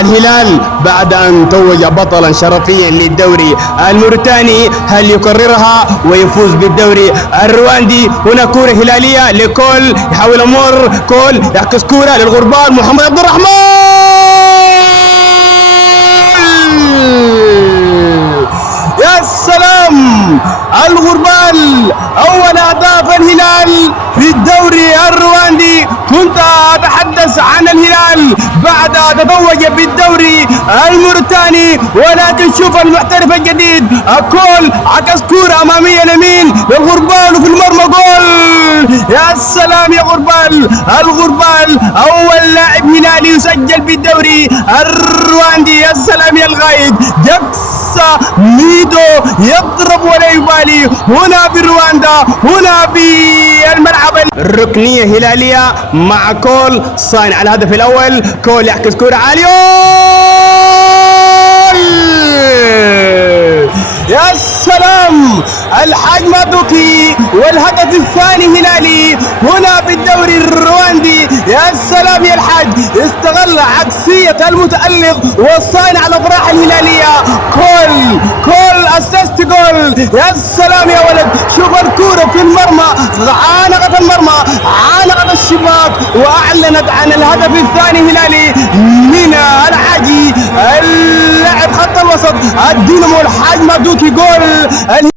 الهلال بعد أن توج بطلا شرفيا للدوري الموريتاني، هل يكررها ويفوز بالدوري الرواندي؟ هنا كرة هلالية لكول، يحاول أمر كول، يعكس كرة للغربال محمد عبد الرحمن. يا سلام، الغربال أول أهداف الهلال في الدوري الرواندي. كنت أتحدث عن الهلال بعد تتوج بالدوري الموريتاني، ولكن شوف المحترف الجديد كول عكس كورة أمامية اليمين للغربال وفي المرمى جول. يا سلام يا غربال، الغربال أول لاعب هلالي يسجل بالدوري الرواندي. يا سلام يا الغايد، جكسا ميدو يضرب ولا يبالي هنا برواندا، هنا بالملعب. الركنية هلالية مع كول صاين على الهدف الأول. كول يعكس كرة عالية، يا سلام، الحاج مادوكي والهدف الثاني هلالي هنا بالدوري الرواندي. يا سلام يا الحاج، استغل عكسية المتألق والصاين على الأفراح الهلالية. كول اسست جول. يا سلام يا ولد، شوف الكورة في المرمى، عانقت المرمى، عانقت الشباك، واعلنت عن الهدف الثاني هلالي من الحاجي اللاعب خط الوسط الدينامو الحاج مادوكي. جول.